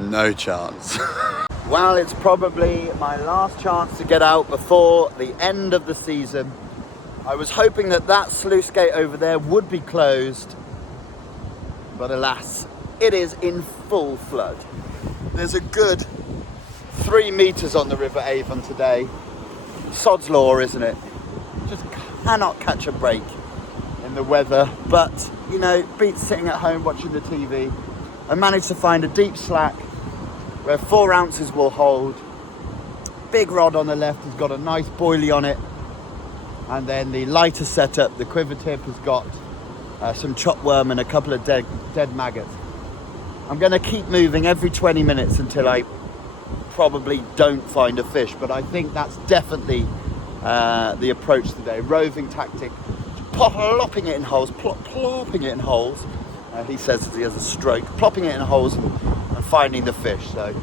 No chance. Well, it's probably my last chance to get out before the end of the season. I was hoping that that sluice gate over there would be closed, but alas, it is in full flood. There's a good 3 meters on the River Avon today. Sod's law, isn't it? Just cannot catch a break in the weather, but you know, beats sitting at home watching the TV. I managed to find a deep slack where 4 ounces will hold. Big rod on the left has got a nice boilie on it, and then the lighter setup, the quiver tip, has got some chopped worm and a couple of dead maggots. I'm going to keep moving every 20 minutes until I probably don't find a fish, but I think that's definitely the approach today. Roving tactic, plopping it in holes, plopping it in holes. He says as he has a stroke, plopping it in holes and finding the fish. So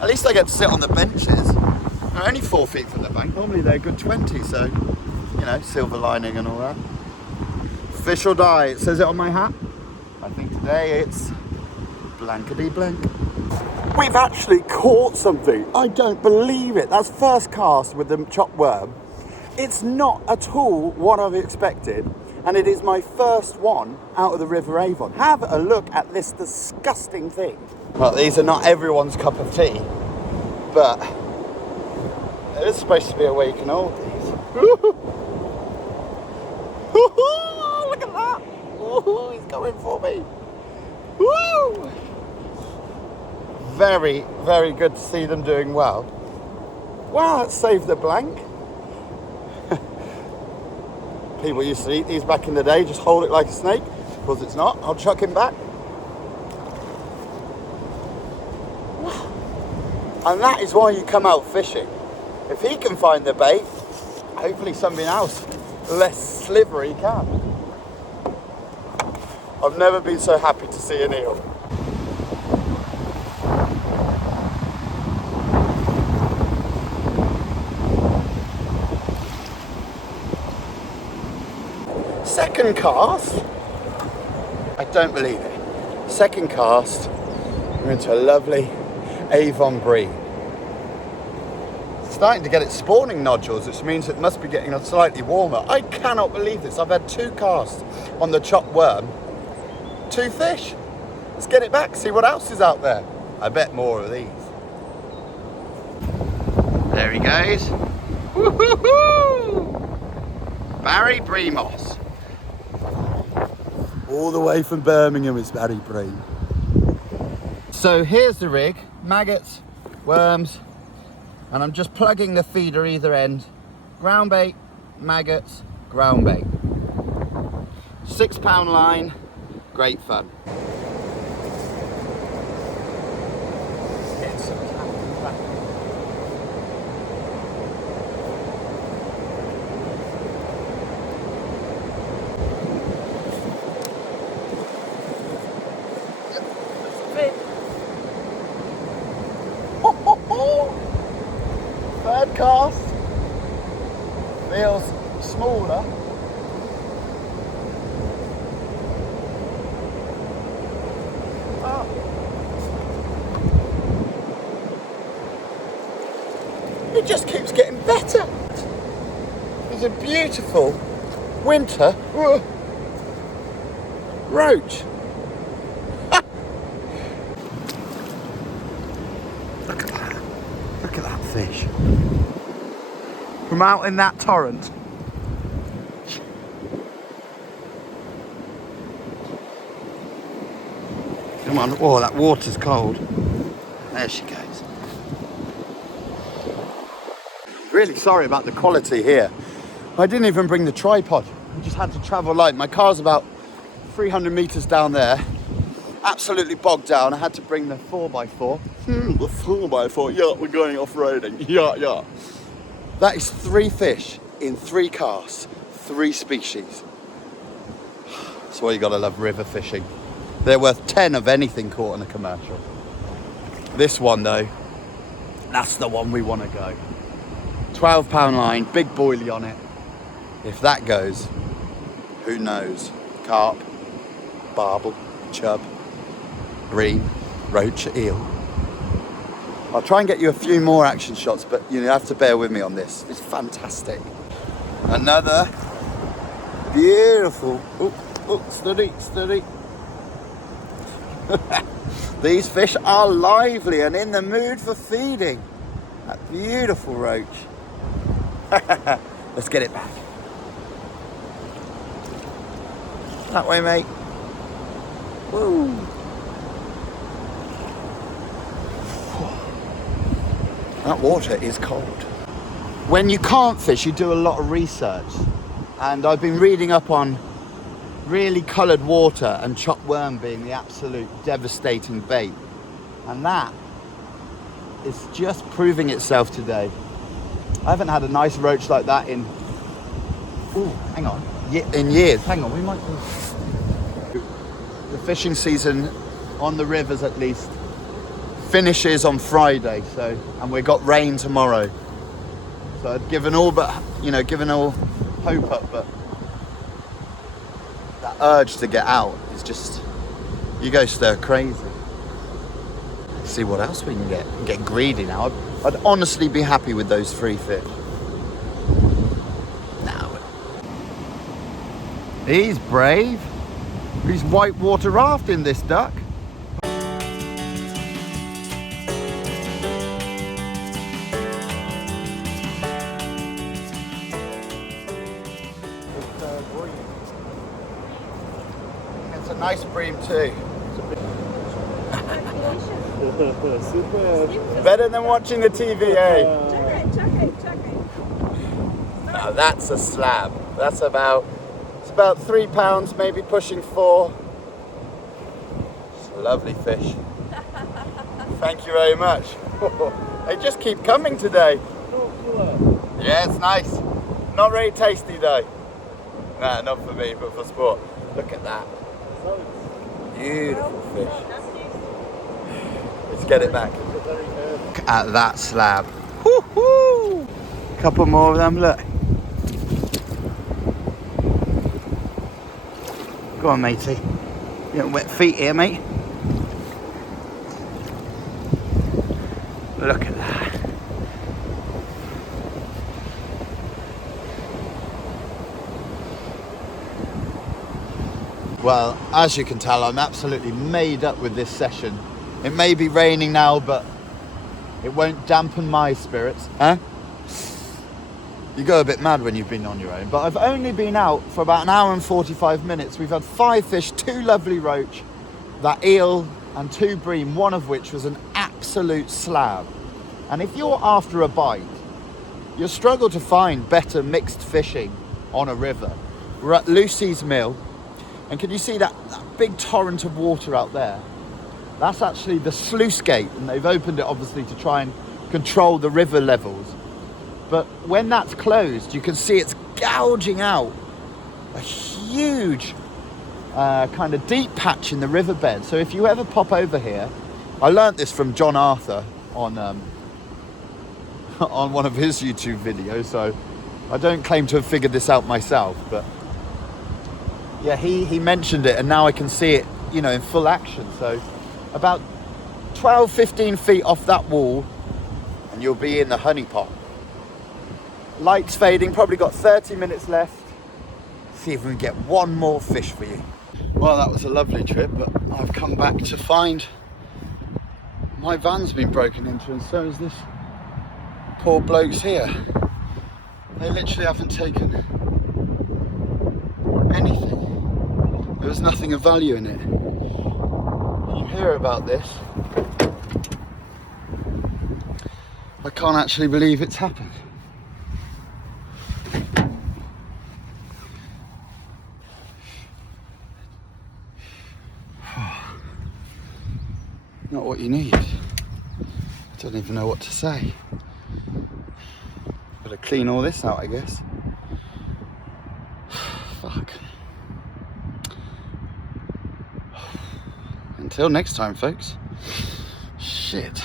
at least I get to sit on the benches. They're only 4 feet from the bank. Normally they're a good 20, so you know, silver lining and all that. Fish or die, it says it on my hat. I think today it's blankety blank. We've actually caught something. I don't believe it. That's first cast with the chopped worm. It's not at all what I've expected, and it is my first one out of the River Avon. Have a look at this disgusting thing. Well, these are not everyone's cup of tea, but there is supposed to be a way you can hold these. Look at that! Ooh, he's going for me. Woo! Very, very good to see them doing well. Wow, that saved the blank. People used to eat these back in the day, just hold it like a snake. Because it's not, I'll chuck him back. And that is why you come out fishing. If he can find the bait, hopefully something else less slivery can. I've never been so happy to see an eel. Second cast, I don't believe it. Second cast, we're into a lovely Avon Bream. It's starting to get its spawning nodules, which means it must be getting slightly warmer. I cannot believe this. I've had 2 casts on the chopped worm, 2 fish. Let's get it back, see what else is out there. I bet more of these. There he goes. Woo-hoo-hoo! Barry Breamos. All the way from Birmingham, it's Barry Bream. So here's the rig, maggots, worms, and I'm just plugging the feeder either end. Ground bait, maggots, ground bait. 6 pound line, great fun. Third cast, feels smaller. Oh. It just keeps getting better. It's a beautiful winter roach. Look at that. Look at that fish. From out in that torrent. Come on, oh, that water's cold. There she goes. Really sorry about the quality here. I didn't even bring the tripod. I just had to travel light. My car's about 300 meters down there. Absolutely bogged down. I had to bring the 4x4. The 4x4, yeah, we're going off-roading. Yeah. That is 3 fish in 3 casts, 3 species. That's why you gotta love river fishing. They're worth 10 of anything caught in a commercial. This one though, that's the one we wanna go. 12 pound line, big boilie on it. If that goes, who knows? Carp, barbel, chub, bream, roach, eel. I'll try and get you a few more action shots, but you have to bear with me on this. It's fantastic. Another beautiful, steady. These fish are lively and in the mood for feeding. That beautiful roach. Let's get it back. That way, mate. Woo. That water is cold. When you can't fish, you do a lot of research. And I've been reading up on really coloured water and chopped worm being the absolute devastating bait. And that is just proving itself today. I haven't had a nice roach like that in, in years. Hang on, we might do. The fishing season on the rivers at least finishes on Friday, and we got rain tomorrow. So I'd given all hope up, but that urge to get out is just, you go stir crazy. See what else we can get. Get greedy now. I'd honestly be happy with those 3 fish. Now, he's brave. He's whitewater rafting this duck. It's a nice bream too. Super. Better than watching the TV, eh? Check it. Now that's a slab. It's about 3 pounds, maybe pushing 4. It's a lovely fish. Thank you very much. They just keep coming today. Yeah, it's nice. Not very tasty though. Nah, not for me, but for sport. Look at that. Beautiful fish. Let's get it back. Look at that slab. Woo-hoo! Couple more of them, look. Go on, matey. You got wet feet here, mate. Look at that. Well, as you can tell, I'm absolutely made up with this session. It may be raining now, but it won't dampen my spirits. Huh? You go a bit mad when you've been on your own. But I've only been out for about 1 hour and 45 minutes. We've had 5 fish, 2 lovely roach, that eel and 2 bream, one of which was an absolute slab. And if you're after a bite, you'll struggle to find better mixed fishing on a river. We're at Lucy's Mill. And can you see that big torrent of water out there? That's actually the sluice gate, and they've opened it obviously to try and control the river levels. But when that's closed, you can see it's gouging out a huge kind of deep patch in the riverbed. So if you ever pop over here, I learnt this from John Arthur on one of his YouTube videos, so I don't claim to have figured this out myself, but yeah, he mentioned it, and now I can see it, in full action. So about 12-15 feet off that wall and you'll be in the honey pot. Light's fading, probably got 30 minutes left. See if we can get one more fish for you. Well, that was a lovely trip, but I've come back to find my van's been broken into, and so is this poor bloke's here. They literally haven't taken anything. There was nothing of value in it. You hear about this. I can't actually believe it's happened. Not what you need. I don't even know what to say. Better clean all this out, I guess. Fuck. Until next time, folks. Shit.